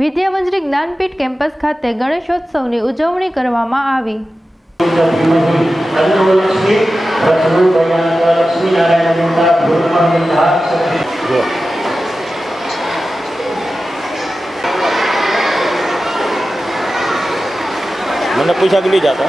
વિદ્યાવંજરી Jnanpith campus ખાતે ગણેશોત્સવની ઉજવણી કરવામાં આવી. मैंने पूछा कि नहीं जाता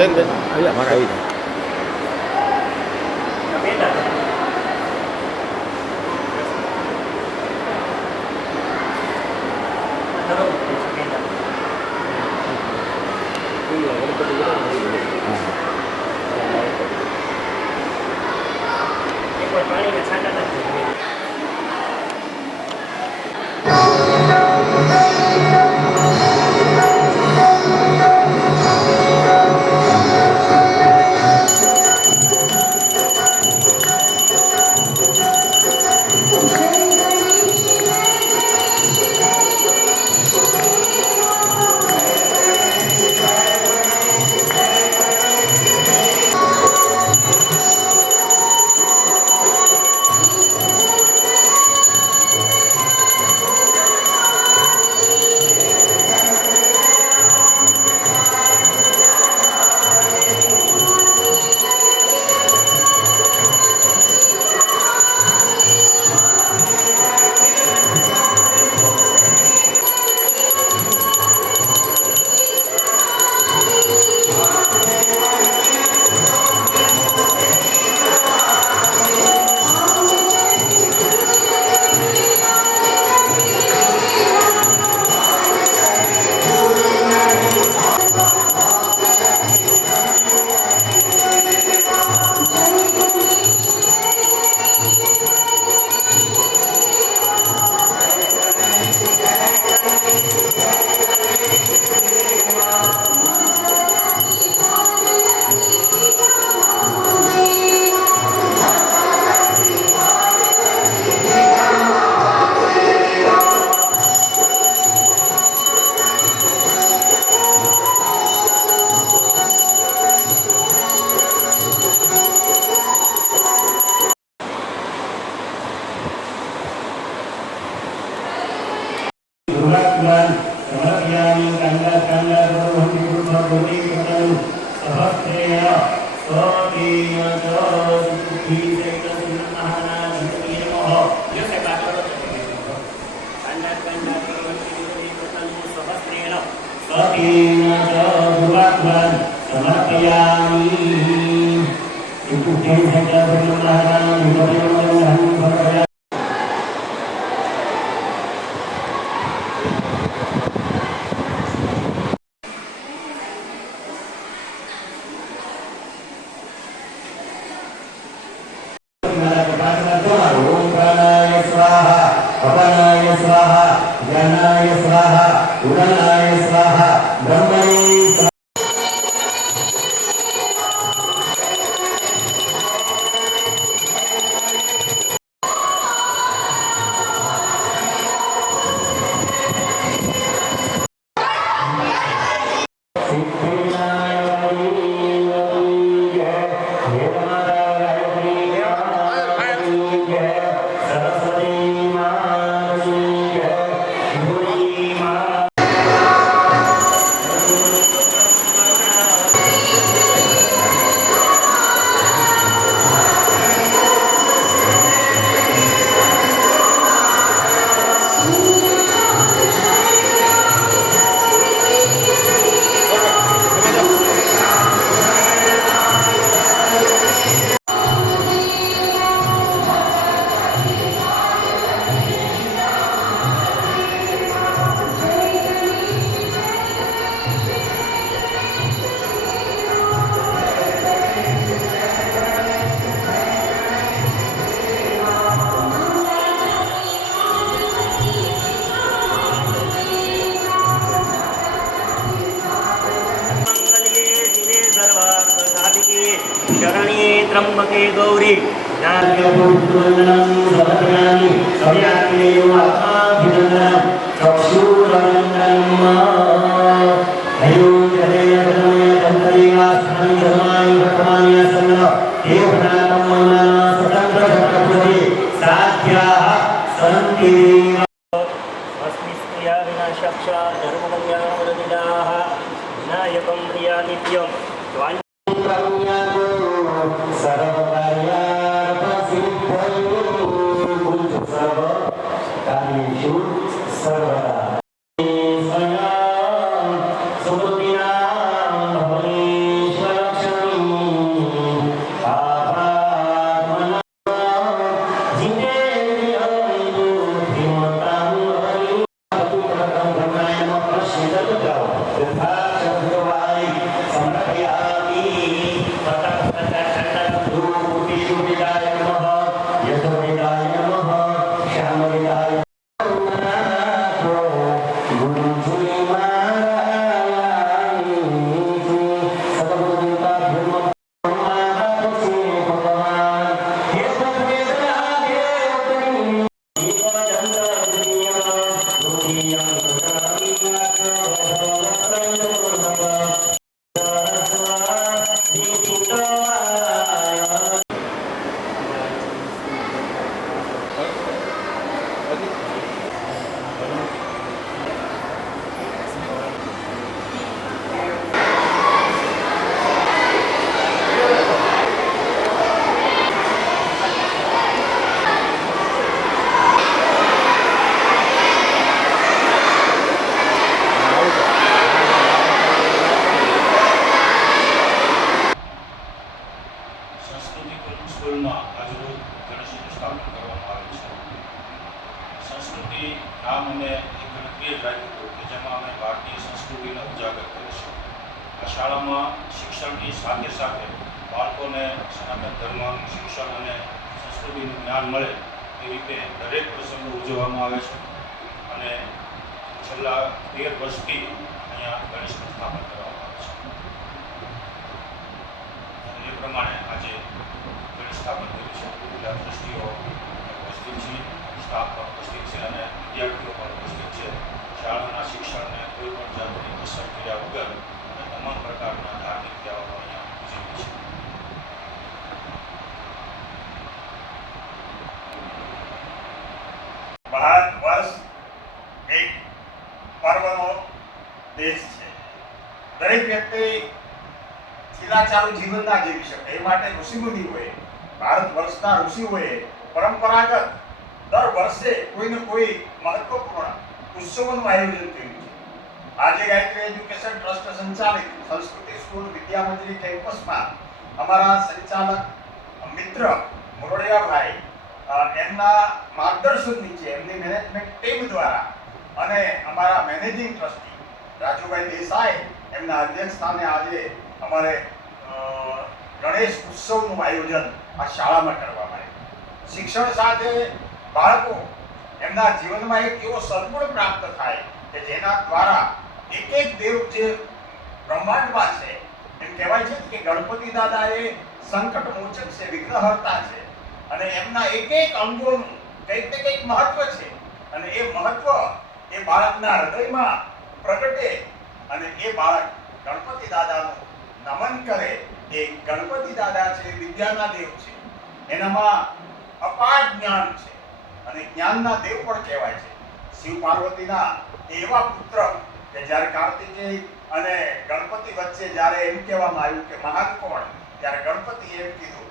Ben, iya marah ini. ओम प्राणाय स्वाहा अपनाय स्वाहा ज्ञानाय स्वाहा उदानाय स्वाहा ब्रह्मणे स्वाहा। शरण्ये त्र्यंबके गौरी अस्मिस्त्रिया विनाशक्षा धर्मकल्याणवरदिनाः विनायकं प्रिया नित्यं સ્કૂલમાં આજરોજ ગણેશજીનું સ્થાપન કરવામાં આવે છે. સંસ્કૃતિ નામ અમે એક ગણતરીય જ રાખ્યું હતું કે જેમાં અમે ભારતીય સંસ્કૃતિને ઉજાગર કરીશું. આ શાળામાં શિક્ષણની સાથે સાથે બાળકોને સનાતન ધર્મનું શિક્ષણ અને સંસ્કૃતિનું જ્ઞાન મળે એ રીતે દરેક પ્રસંગો ઉજવવામાં આવે છે અને છેલ્લા 13 વર્ષથી અહીંયા ગણેશનું સ્થાપન કરવામાં આવે છે. અને એ પ્રમાણે આજે સ્થાપન કર્યું છે. બધા ટ્રસ્ટીઓ ઉપસ્થિત છે, સ્ટાફ પણ ઉપસ્થિત છે અને વિદ્યાર્થીઓ પણ ઉપસ્થિત છે. શાળાના શિક્ષણને કોઈ પણ જાતની અસર કર્યા વગર અને તમામ પ્રકારના ધાર્મિક તહેવારો અહીંયા ઉજવીએ છીએ. ભારત વર્ષ એક પર્વનો દેશ છે. દરેક વ્યક્તિ ચિલાચાલુ જીવન ના જીવી શકે એ માટે ઋષિમુનિઓએ ભારત વર્ષના ઋષિઓએ પરંપરાગત દર વર્ષે કોઈને કોઈ મહત્વપૂર્ણ ઉત્સવોનું આયોજન કર્યું છે. આજે ગાયત્રી એજ્યુકેશન ટ્રસ્ટ સંચાલિત સંસ્કૃતિ સ્કૂલ વિદ્યામંદિર કેમ્પસમાં અમારા સંચાલક મિત્ર મોરડિયાભાઈ એમના માર્ગદર્શન નીચે એમની મેનેજમેન્ટ ટીમ દ્વારા અને અમારા મેનેજિંગ ટ્રસ્ટી રાજુભાઈ દેસાઈ એમના અધ્યક્ષ સ્થાને આજે અમારે ગણેશ ઉત્સવનું આયોજન આ શાળામાં કરવામાં આવ્યું. શિક્ષણ સાથે બાળકો એમના જીવનમાં એક એવો સદગુણ પ્રાપ્ત થાય કે જેના દ્વારા એક એક દેવ જે બ્રહ્માંડમાં છે એમ કહેવાય છે કે ગણપતિ દાદા એ સંકટ મોચક છે, વિઘ્નહર્તા છે અને એમના એક એક અંગોનું કંઈક ને કંઈક મહત્વ છે અને એ મહત્વ એ બાળકના હૃદયમાં પ્રગટે અને એ બાળક ગણપતિ દાદાનું નમન કરે. એ ગણપતિ દાદા છે વિદ્યાના દેવ છે, એનામાં અપાર જ્ઞાન છે અને જ્ઞાનના દેવ પણ કહેવાય છે. શિવ પાર્વતીના એવા પુત્ર કે જ્યારે કાર્તિકેય અને ગણપતિ વચ્ચે જ્યારે એમ કહેવામાં આવ્યું કે મહાન કોણ, ત્યારે ગણપતિએ એમ કીધું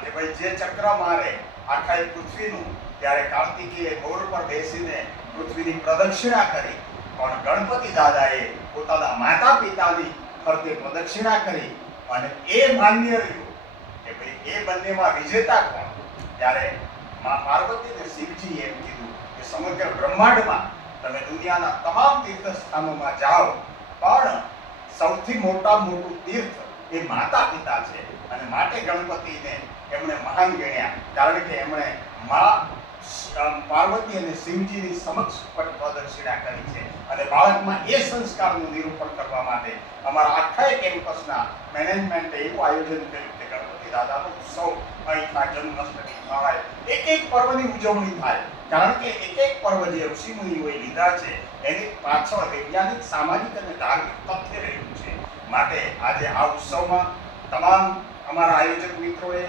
કે ભાઈ જે ચક્ર મારે આખા એ પૃથ્વીનું, ત્યારે કાર્તિકેય મોર પર બેસીને પૃથ્વીની પ્રદક્ષિણા કરી, પણ ગણપતિ દાદાએ પોતાના માતા પિતાની ફરતે પ્રદક્ષિણા કરી અને એ માન્ય રહ્યું કે ભાઈ એ બંનેમાં વિજેતા કોણ. ત્યારે મા પાર્વતી અને શિવજી એમ કીધું કે સમગ્ર બ્રહ્માંડમાં તમે દુનિયાના તમામ તીર્થ સ્થાનોમાં જાઓ, પણ સૌથી મોટું તીર્થ એ માતા પિતા છે અને માટે ગણપતિને એમણે મહાન ગણ્યા, કારણ કે એમણે મા પાર્વતી અને શિવજીની સમક્ષ પ્રદક્ષિણા કરી છે. અને બાળકમાં એ સંસ્કારનું નિરૂપણ કરવા માટે અમારા આખા કેમ્પસના મેનેજમેન્ટે એવું આયોજન કર્યું કે ગણપતિ દાદાનો ઉત્સવ અહીંના જન્માષ્ટમી થાય, એક એક પર્વની ઉજવણી થાય, કારણ કે એક એક પર્વ જે ઋષિમુનિઓએ લીધા છે એની પાછળ વૈજ્ઞાનિક, સામાજિક અને ધાર્મિક તથ્ય રહેલું છે. માટે આજે આ ઉત્સવમાં તમામ અમારા આયોજક મિત્રોએ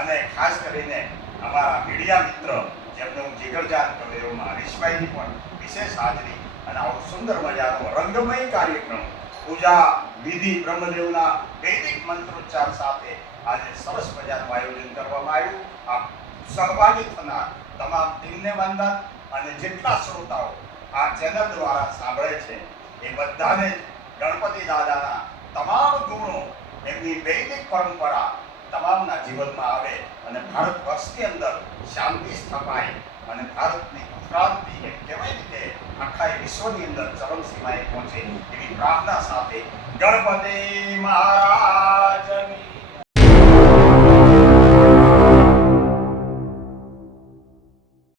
અને ખાસ કરીને અમારા મીડિયા મિત્ર જેમને હું જીગરજાન કરું એવામાં હરીશભાઈની પણ વિશેષ હાજરી અને આવો સુંદર મજાનો રંગમય કાર્યક્રમ, પૂજા વિધિ, બ્રહ્મદેવના વૈદિક મંત્રોચ્ચાર સાથે આજે સરસ મજાનું આયોજન કરવામાં આવ્યું. આ સહભાગી થનાર તમામ ટીમને વંદન અને જેટલા શ્રોતાઓ આ ચેનલ દ્વારા સાંભળે છે એ બધાને ગણપતિ દાદાના તમામ ગુણો, એમની વૈદિક પરંપરા તમામના જીવનમાં આવે અને ભારત વર્ષની અંદર શાંતિ સ્થપાય અને ભારતની ઉત્ક્રાંતિ એમ કહેવાય ને કે આખા વિશ્વની અંદર ચરમસીમાએ પહોંચે એવી પ્રાર્થના સાથે ગણપતિ મહારાજની